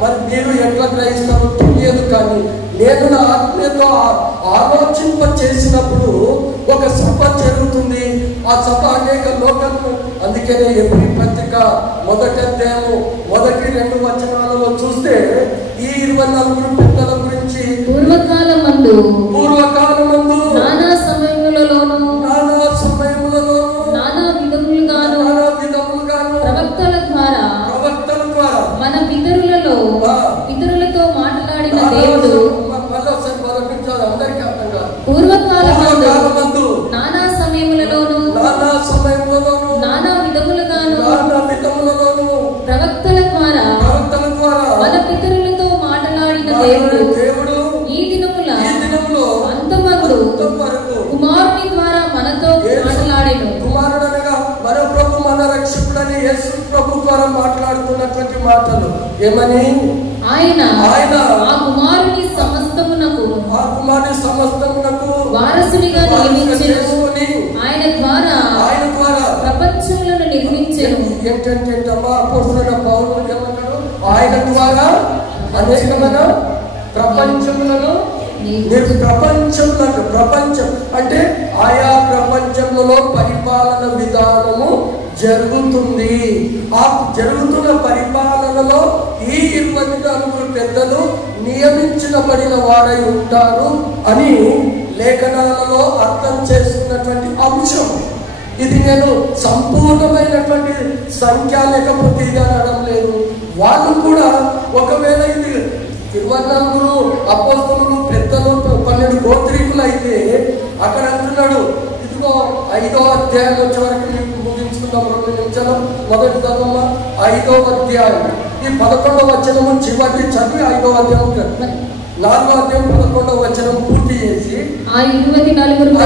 మరి మీరు ఎట్లా గ్రహిస్తారో తెలియదు. కానీ నేను నా ఆత్మీయతో ఆలోచింప చేసినప్పుడు ఒక సభ జరుగుతుంది. ఆ సభ అనేక లోకము. అందుకనే ఎబ్రీ పత్రిక 1వ అధ్యాయము 1-2 వచనాలలో చూస్తే ఈ 24 పెద్దల గురించి పూర్వకాలమందు నానా సమయములలోను నానా విధములుగాను ప్రవక్తల ద్వారా మన పితరులతో మాట్లాడిన దేవుడు పూర్వకాలమందు నానా సమయములలోను నానా విధములుగాను ప్రవక్తల ద్వారా మన పితరులతో మాట్లాడిన దేవుడు ఈ దినములో అంతమందు కుమారుని ద్వారా మనతో మాట్లాడేను. కుమారుడు అనగా మన ప్రభు మన రక్షకుడని యేసు ప్రభు ద్వారా మాట్లాడుతున్నటువంటి మాటలు ఏమని? ఆయన ఆ కుమారుని సమస్తమునకు వారసునిగా నియమించెను. ఆయన ద్వారా ప్రపంచములను నిర్మించెను. ఏంటంటే అపోస్తలుడైన పౌలు ఏమన్నాడు? ఆయన ద్వారా అనేకమైన ప్రపంచములను ప్రపంచం అంటే ఆయా ప్రపంచంలో పరిపాలన విధానము జరుగుతుంది. ఆ జరుగుతున్న పరిపాలనలో ఈ 24 పెద్దలు నియమించబడిన వారై ఉంటారు అని లేఖనాలలో అర్థం చేసుకున్నటువంటి అంశం ఇది. నేను సంపూర్ణమైనటువంటి సంఖ్య లేకపోతే ఇది అనడం లేదు. వాళ్ళు కూడా ఒకవేళ ఇది 24 అపోస్తలులు పెద్దలు 12 గోత్రీకులు అయితే అక్కడ అంటున్నాడు. ఇదిగో 5వ అధ్యాయం వచ్చే వరకు మీకు ముగించుకుందాం 2 నిమిషాలు. మొదటి చదవమ్మా 5వ అధ్యాయం ఈ 11వ వచనము చివరి చదివి 5వ అధ్యాయం 4వ అధ్యాయం 11వ వచనం పూర్తి చేసి ఆ 24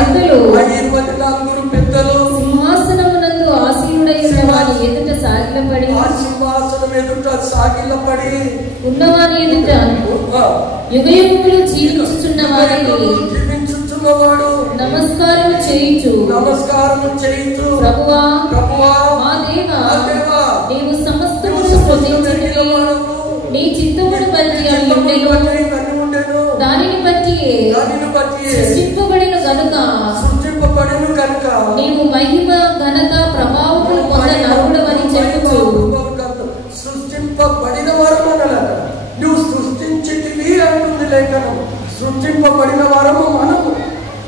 పెద్దలు సింహాసనమునందు ఆసీనుడైన వారి ఎదుట సాగిలపడి ఉన్నవారి ఎదుట యుగయుగములు జీవించుచున్న వారిని చూస్తున్నవాడు నమస్కారం చేయించు ప్రభువా మా దేవా నీవు సమస్తమును సృజించితివి నీ చిత్తమును బట్టి అవి ఉండెను దానిని బట్టి సృష్టింపబడిన గనుక నీవు మహిమ ఘనత ప్రభావములు పొంద నరుడవని చెప్పుచు సృష్టింపబడిన వారు అనాలట. నువ్వు సృష్టించితివి అంటుంది లేఖనం. సృష్టింపబడిన వారము మనము.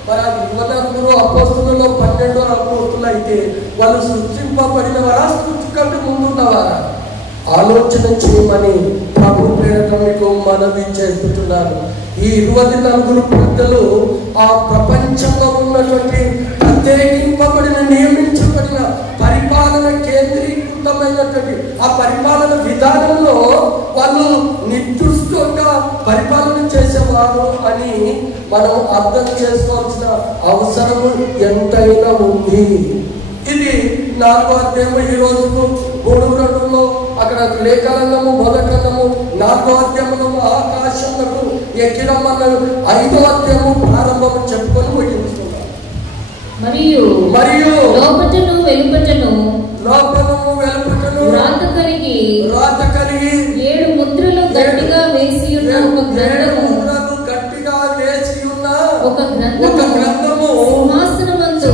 మరి ఆ 24 అపోస్తులలో 12 అపోస్తులు అయితే వాళ్ళు సృష్టింపబడిన వారా, సృష్టికంటే ముందున్నవారా? ఆలోచన చేయమని ప్రభు పేరట మీకు మనవి చేస్తున్నాను. ఈ 24 పెద్దలు ఆ ప్రపంచంలో ఉన్నటువంటి ప్రత్యేకింపబడిన నియమించబడిన పరిపాలన కేంద్రీకృతమైనటువంటి ఆ పరిపాలన విధానంలో వాళ్ళు నిర్దిష్టంగా పరిపాలన చేసేవారు అని మనం అర్థం చేసుకోవాల్సిన అవసరం ఎంతైనా ఉంది. ఇది 4వ అధ్యాయం. ఈ రోజుకు 3 గ్రంథంలో అక్కడ లేఖనందము మొదటము 4వ అధ్యాయంలో ఆకాశంలో ఎక్కిరమ్మన్నారు. 5వ అధ్యాయము ప్రారంభం చెప్పుకొని ముగిస్తున్నాం. మరియు లోపటను వెలుపటను రాత కలిగి 7 ముద్రలు గట్టిగా వేసి ఉన్న ఒక గ్రంథము సింహాసనమందు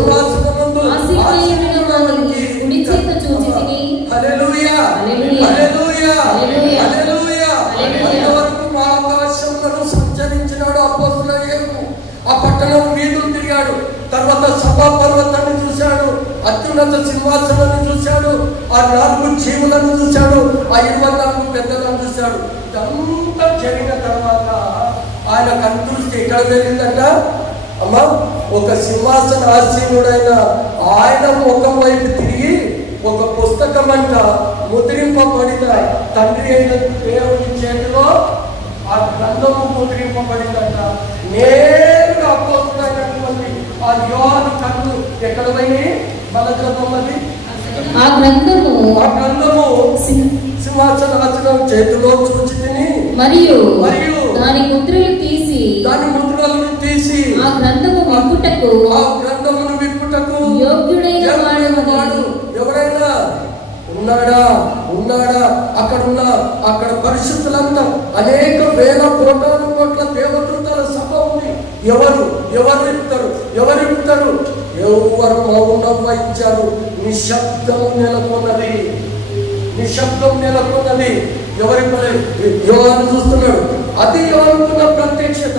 ఆసీనుడైన వాని కుడి చేత చూచితిని. హల్లెలూయా హల్లెలూయా హల్లెలూయా. అంతవరకు ఆకాశంలో సంచరించినాడు అపోస్తలుడు. ఆ పట్టణం వీధులు తిరిగాడు. తర్వాత సభా పర్వతాన్ని చూశాడు, అత్యున్నత సింహాసనాన్ని చూశాడు, ఆ 4 జీవులను చూశాడు, ఆ 24 పెద్దలను చూశాడు. ఇదంతా జరిగిన తర్వాత ఆయన కందృష్టి ఎక్కడ జరిగిందంట అమ్మా? ఒక సింహాసన ఆసీనుడైన ఆయన ముఖం వైపు తిరిగి ఒక పుస్తకం అంట ముద్రింపబడిన తండ్రి అయిన దేవుని చేతిలో ఆ గ్రంథము ముద్రింపబడిందంట. నేరుగా అపోస్తులైనటువంటి ఆ యోహాను కన్ను ఎక్కడ పోయి మన గ్రంథం అది ఆ గ్రంథము సింహాసనాసనం చేతిలో చూచితిని. మరియు దాని ముద్రలను తీసి ఆ గ్రంథమును విప్పుటకు యోగ్యుడైన వాడు ఎవరైనా ఉన్నాడా? అక్కడ పరిశుద్ధులంతా అనేక వేల కోట్ల దేవదూతల సభ ఉంది. ఎవరు ఇస్తారు? ఎవరు మౌనం వహించారు? నిశ్శబ్దం నెలకొన్నది. ఎవరి పని? యోహాను చూస్తున్నాడు. అది యోహానుకున్న ప్రత్యక్షత.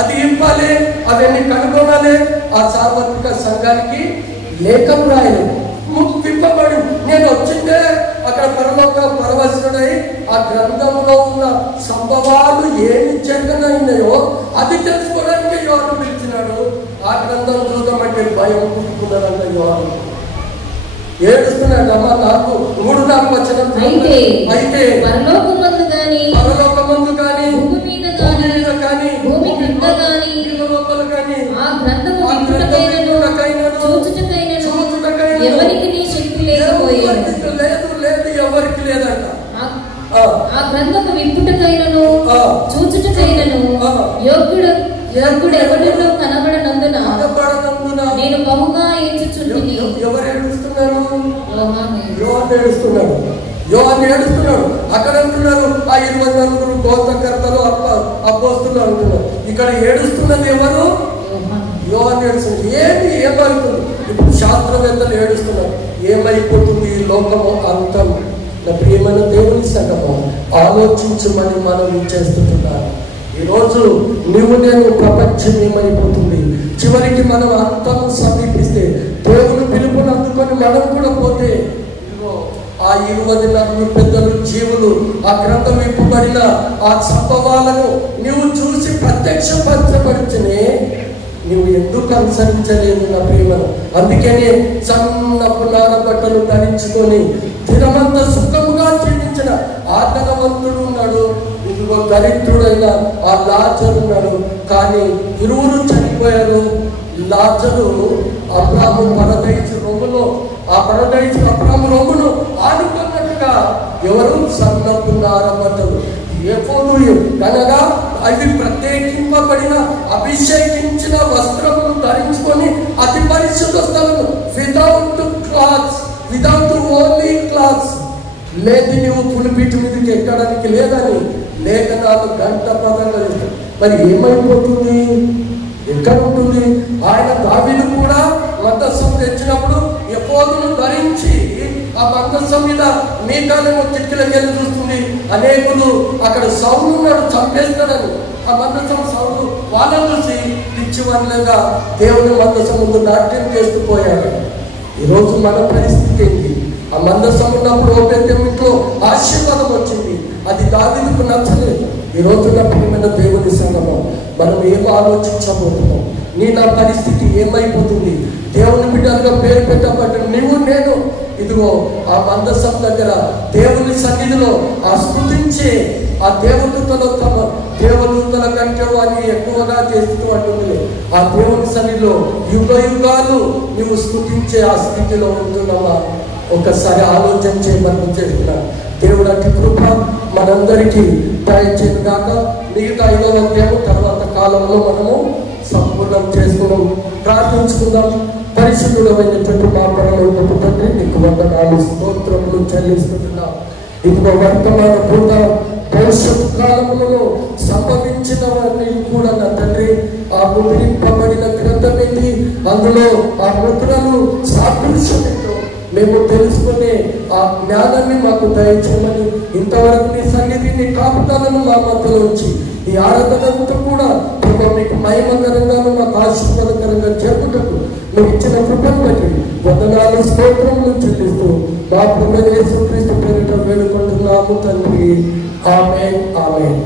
అది ఇవ్వాలి, అవన్నీ కనుగొనాలి. ఆ సార్వత్రిక సంఘానికి లేఖం రాయాలి. విప్పబడి నేను వచ్చిందే అక్కడ పరవశుడై ఆ గ్రంథంలో ఉన్న సంభవాలు ఏమి జరిగినాయో అది తెలుసుకోవడానికి యోహాను పిలిచినాడు. ఆ గ్రంథం చూద్దామంటే భయం పుట్టుకున్నాడంట యోహాను. ఏడుస్తున్నాడు. అమ్మ నాకు 3-4 వచనం. అయితే పరలోకమందు గాని భూమి మీద గాని భూమి క్రింద గాని ఆ గ్రంథము విప్పుటకైనను చూచుటకైనను ఎవరికి నీ శక్తి లేకపోయేను. ఎవరికి లేదంట. ఆ గ్రంథము విప్పుటకైనను చూచుటకైనను యోగ్యుడు ఎవరిలో కనబడనందున నేను బహుగా ఏడ్చుచుంటిని. ఎవరు ఏడుస్తున్నారు? యోహాను ఏడుస్తున్నాడు. అక్కడ అంటున్నారు ఆ 24 గోత్రకర్తలు అపోస్తులు అంటున్నారు. ఇక్కడ ఏడుస్తున్నది ఎవరు? యోహాను ఏడుస్తుంది. ఏమవుతుంది? ఇప్పుడు శాస్త్రవేత్తలు ఏడుస్తున్నారు. ఏమైపోతుంది ఈ లోకము అంతం? నా ప్రియమైన దేవుని సంగమం ఆలోచించమని మనం చేస్తున్నారు. ఈరోజు నేను ప్రపంచం ఏమైపోతుంది? చివరికి మనం అంతం సమీపిస్తే దేవుని పిలుపుని అందుకొని మనం కూడా పోతే ఆ 24 పెద్దలు జీవులు ఆ గ్రంథం విప్పబడిన ఆ సంభవాలను నువ్వు చూసి ప్రత్యక్షపరచబడితేనే నువ్వు ఎందుకు అనుసరించలేదు నా ప్రేమను? అందుకనే సన్నపు నార బట్టలు ధరించుకొని దినమంతా సుఖముగా జీవించిన ఆ ధనవంతుడు ఉన్నాడు, ఇదిగో దరిద్రుడైన ఆ లాజరు ఉన్నాడు. కానీ ఇరువురు చనిపోయారు. లాజరు అబ్రాము పరదైసు రొమ్ములో అబ్రాము రొమ్మును ఆనుకున్నట్టుగా ఎవరు? సన్నపు నార బట్టలు. ఎప్పుడు అనగా అవి ప్రత్యేకించి అలంకరింపబడిన అభిషేకించిన వస్త్రములు ధరించుకొని అతి పరిశుద్ధ స్థలము without clothes, without only clothes. లేదు నువ్వు పులిపీటి మీదకి ఎక్కడానికి లేదని లేఖనాలు గంట పదంగా చెప్తారు. మరి ఏమైపోతుంది? ఎక్కడ ఉంటుంది? ఆయన దావీదు కూడా మందసం తెచ్చినప్పుడు ఎపోదును ధరించి ఆ మందసం మీద మీకాలేమో కిటికీలకెళ్ళి చూస్తుంది. అనేకులు అక్కడ సౌలు ఉన్నాడు, చంపేస్తాడని ఆ మందసం సౌలు వాళ్ళని చూసి పిచ్చి వాళ్ళగా దేవుని మందసం ముందు నాట్యం చేస్తూ పోయాడు. ఈరోజు మన పరిస్థితి ఏంటి? ఆ మందసం ఉన్నప్పుడు ఓపెన్లో ఆశీర్వాదం వచ్చింది, అది దావీదుకు నచ్చలేదు. ఈ రోజున ప్రియమైన దేవుని సంగమం, మనం ఏం ఆలోచించబోతున్నాం? నా పరిస్థితి ఏమైపోతుంది? దేవుని బిడ్డలుగా పేరు పెట్టబడ్డ నీవు నేను ఇదిగో ఆ మందసం దగ్గర దేవుని సన్నిధిలో ఆ స్తుతించే ఆ దేవదూతలు తమ దేవదూతల కంటే వారిని ఎక్కువగా చేస్తూ అంటుంది. ఆ దేవుని సన్నిధిలో యుగ యుగాలు నువ్వు స్తుతించే ఆ స్థితిలో ఉంటున్నావా? ఒకసారి ఆలోచన చేయమని చేస్తున్నా. దేవుడు అట్టి కృప మనందరికీ దయచేయను గాక. మిగతా 5వ అధ్యాయం తర్వాత కాలంలో మనము సంపూర్ణం చేసుకున్నాం. ప్రార్థించుకుందాం. పరిశుద్ధుడమైనటువంటి మా పరలోకపు తండ్రి, నీకు వందనాలు స్తోత్రములు చెల్లిస్తున్నాం. ఇదిగో వర్తమాన భూత భవిష్యత్తు కాలంలో సంభవించినవన్నీ కూడా నా తండ్రి ఆ ముద్రింపబడిన గ్రంథమేంటి, అందులో ఆ ముద్రలు సాదృశ్యమేంటో మేము తెలుసుకునే ఆ జ్ఞానాన్ని మాకు దయచేయమని, ఇంతవరకు నీ సన్నిధిని కాపుతాలను మా మధ్యలో ఉంచి ఈ ఆరాధనంతా కూడా మీకు మహిమకరంగాను మాకు ఆశీర్వాదకరంగా జరుగుటకు నువ్వు ఇచ్చిన కృపను బట్టి వందనాలు స్తోత్రములు చెల్లిస్తూ మా ప్రభువైన యేసుక్రీస్తు పేరిట వేడుకుంటున్నాము తండ్రి. ఆమేన్, ఆమేన్.